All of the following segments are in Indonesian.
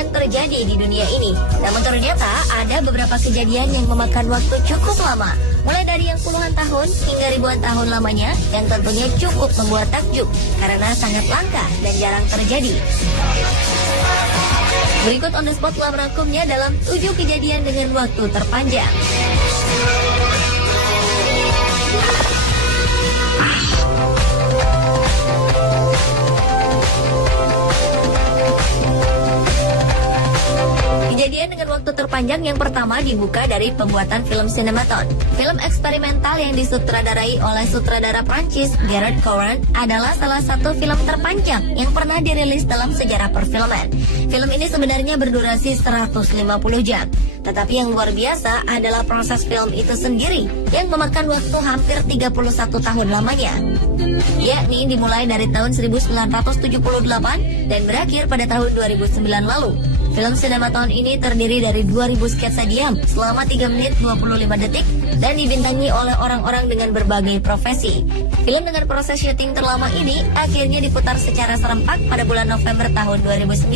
yang terjadi di dunia ini. Namun ternyata ada beberapa kejadian yang memakan waktu cukup lama, mulai dari yang puluhan tahun hingga ribuan tahun lamanya, yang tentunya cukup membuat takjub karena sangat langka dan jarang terjadi. Berikut on the spot telah merangkumnya dalam 7 kejadian dengan waktu terpanjang. Kejadian dengan waktu terpanjang yang pertama dibuka dari pembuatan film sinematon. Film eksperimental yang disutradarai oleh sutradara Prancis Gerard Coran adalah salah satu film terpanjang yang pernah dirilis dalam sejarah perfilman. Film ini sebenarnya berdurasi 150 jam. Tetapi yang luar biasa adalah proses film itu sendiri yang memakan waktu hampir 31 tahun lamanya. Yakni dimulai dari tahun 1978 dan berakhir pada tahun 2009 lalu. Film sinematon ini terdiri dari 2000 sketsa diam selama 3 menit 25 detik dan dibintangi oleh orang-orang dengan berbagai profesi. Film dengan proses syuting terlama ini akhirnya diputar secara serempak pada bulan November tahun 2009.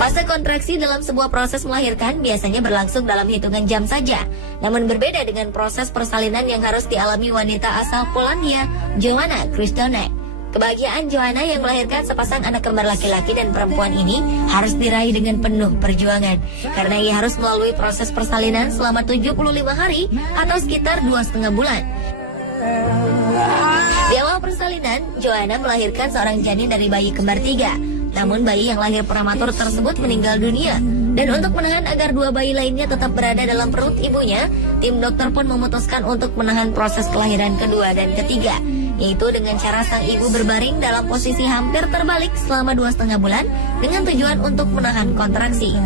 Fase kontraksi dalam sebuah proses melahirkan biasanya berlangsung dalam hitungan jam saja. Namun berbeda dengan proses persalinan yang harus dialami wanita asal Polandia, Joanna Krzysztonek. Kebahagiaan Joanna yang melahirkan sepasang anak kembar laki-laki dan perempuan ini harus diraih dengan penuh perjuangan. Karena ia harus melalui proses persalinan selama 75 hari atau sekitar 2,5 bulan. Di awal persalinan, Joanna melahirkan seorang janin dari bayi kembar 3. Namun bayi yang lahir prematur tersebut meninggal dunia. Dan untuk menahan agar 2 bayi lainnya tetap berada dalam perut ibunya, tim dokter pun memutuskan untuk menahan proses kelahiran kedua dan ketiga, yaitu dengan cara sang ibu berbaring dalam posisi hampir terbalik selama 2,5 bulan dengan tujuan untuk menahan kontraksi.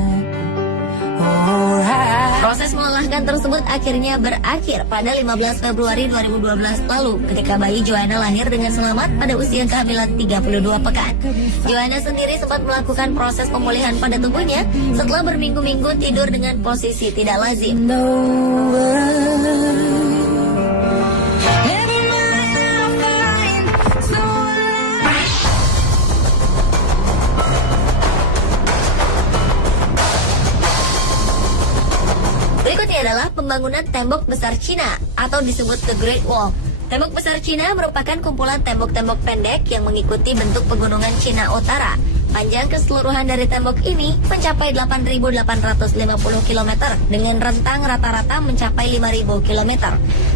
Proses melelahkan tersebut akhirnya berakhir pada 15 Februari 2012 lalu ketika bayi Joanna lahir dengan selamat pada usia kehamilan 32 pekan. Joanna sendiri sempat melakukan proses pemulihan pada tubuhnya setelah berminggu-minggu tidur dengan posisi tidak lazim. Adalah pembangunan tembok besar Cina atau disebut The Great Wall. Tembok besar Cina merupakan kumpulan tembok-tembok pendek yang mengikuti bentuk pegunungan Cina Utara. Panjang keseluruhan dari tembok ini mencapai 8.850 km dengan rentang rata-rata mencapai 5.000 km.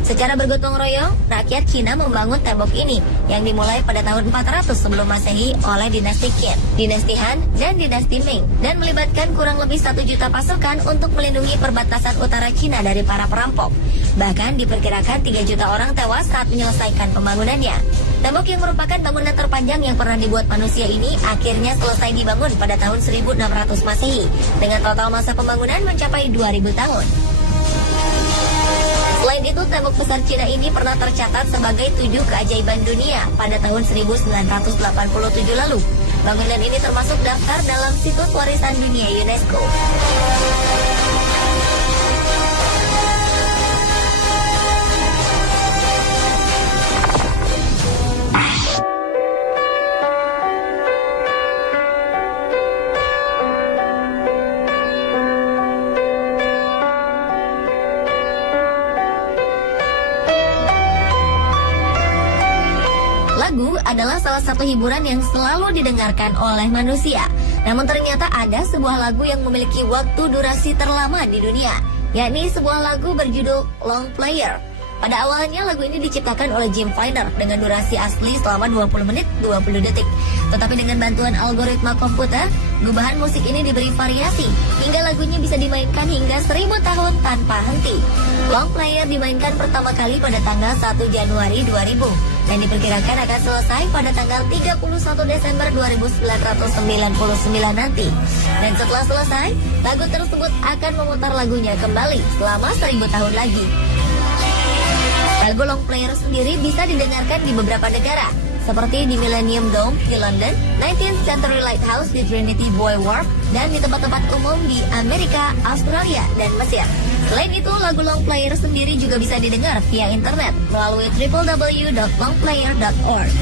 Secara bergotong royong, rakyat Cina membangun tembok ini yang dimulai pada tahun 400 sebelum Masehi oleh dinasti Qin, dinasti Han, dan dinasti Ming, dan melibatkan kurang lebih 1 juta pasukan untuk melindungi perbatasan utara Cina dari para perampok. Bahkan diperkirakan 3 juta orang tewas saat menyelesaikan pembangunannya. Tembok yang merupakan bangunan terpanjang yang pernah dibuat manusia ini akhirnya selesai dibangun pada tahun 1600 Masehi dengan total masa pembangunan mencapai 2000 tahun. Selain itu, tembok besar Cina ini pernah tercatat sebagai 7 keajaiban dunia pada tahun 1987 lalu. Bangunan ini termasuk daftar dalam situs warisan dunia UNESCO. Lagu adalah salah satu hiburan yang selalu didengarkan oleh manusia. Namun ternyata ada sebuah lagu yang memiliki waktu durasi terlama di dunia, yakni sebuah lagu berjudul Long Player. Pada awalnya lagu ini diciptakan oleh Jim Viner dengan durasi asli selama 20 menit 20 detik. Tetapi dengan bantuan algoritma komputer, gubahan musik ini diberi variasi hingga lagunya bisa dimainkan hingga 1000 tahun tanpa henti. Long Player dimainkan pertama kali pada tanggal 1 Januari 2000 dan diperkirakan akan selesai pada tanggal 31 Desember 1999 nanti. Dan setelah selesai, lagu tersebut akan memutar lagunya kembali selama 1000 tahun lagi. Lagu long player sendiri bisa didengarkan di beberapa negara, seperti di Millennium Dome di London, 19th Century Lighthouse di Trinity Buoy Wharf, dan di tempat-tempat umum di Amerika, Australia, dan Mesir. Selain itu, lagu long player sendiri juga bisa didengar via internet melalui www.longplayer.org.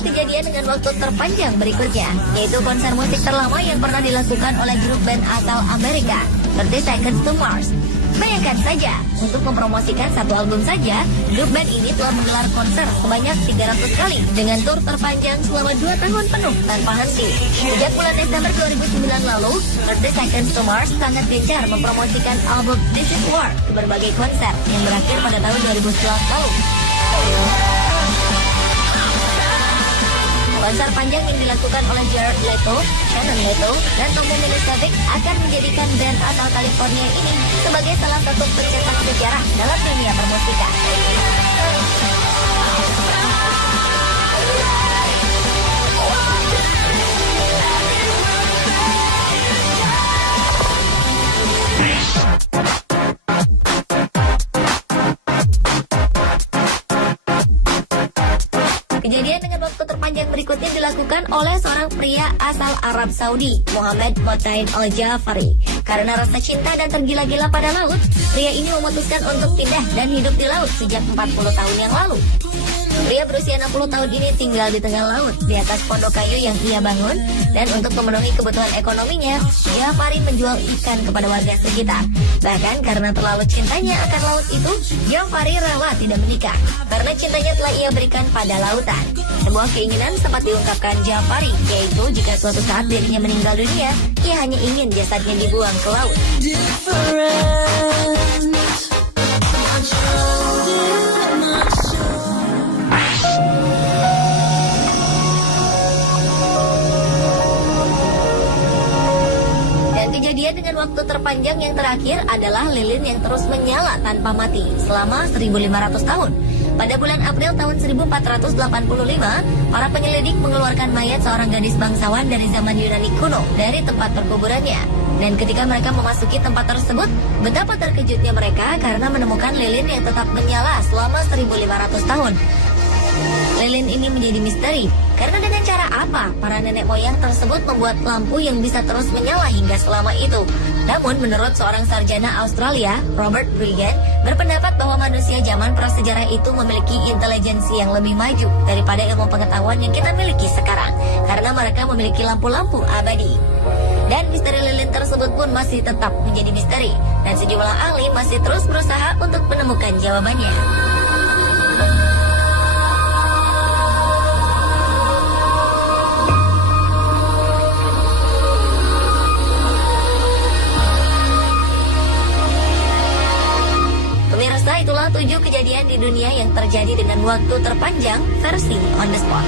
Kejadian dengan waktu terpanjang berikutnya, yaitu konser musik terlama yang pernah dilakukan oleh grup band asal Amerika, 30 Seconds to Mars. Bayangkan saja, untuk mempromosikan satu album saja, grup band ini telah menggelar konser sebanyak 300 kali dengan tur terpanjang selama 2 tahun penuh tanpa henti. Sejak bulan Desember 2009 lalu, 30 Seconds to Mars sangat gencar mempromosikan album This Is War ke berbagai konser yang berakhir pada tahun 2011 lalu. Konser panjang yang dilakukan oleh Jared Leto, Shannon Leto, dan Tommy Milicevic akan menjadikan band asal California ini sebagai salah satu pencetak sejarah dalam dunia permusikan. Kejadian dengan waktu terpanjang berikutnya dilakukan oleh seorang pria asal Arab Saudi, Mohammed Motain Al-Jafari. Karena rasa cinta dan tergila-gila pada laut, pria ini memutuskan untuk pindah dan hidup di laut sejak 40 tahun yang lalu. Pria berusia 60 tahun ini tinggal di tengah laut, di atas pondok kayu yang ia bangun, dan untuk memenuhi kebutuhan ekonominya, Jafari menjual ikan kepada warga sekitar. Bahkan karena terlalu cintanya akan laut itu, Jafari rela tidak menikah, karena cintanya telah ia berikan pada lautan. Sebuah keinginan sempat diungkapkan Jafari, yaitu jika suatu saat dirinya meninggal dunia, ia hanya ingin jasadnya dibuang ke laut. Kejadian dengan waktu terpanjang yang terakhir adalah lilin yang terus menyala tanpa mati selama 1500 tahun. Pada bulan April tahun 1485, para penyelidik mengeluarkan mayat seorang gadis bangsawan dari zaman Yunani kuno dari tempat perkuburannya. Dan ketika mereka memasuki tempat tersebut, betapa terkejutnya mereka karena menemukan lilin yang tetap menyala selama 1500 tahun. Lilin ini menjadi misteri, karena dengan cara apa para nenek moyang tersebut membuat lampu yang bisa terus menyala hingga selama itu. Namun menurut seorang sarjana Australia, Robert Bregan, berpendapat bahwa manusia zaman prasejarah itu memiliki intelijensi yang lebih maju daripada ilmu pengetahuan yang kita miliki sekarang, karena mereka memiliki lampu-lampu abadi. Dan misteri lilin tersebut pun masih tetap menjadi misteri, dan sejumlah ahli masih terus berusaha untuk menemukan jawabannya. Itulah 7 kejadian di dunia yang terjadi dengan waktu terpanjang versi On The Spot.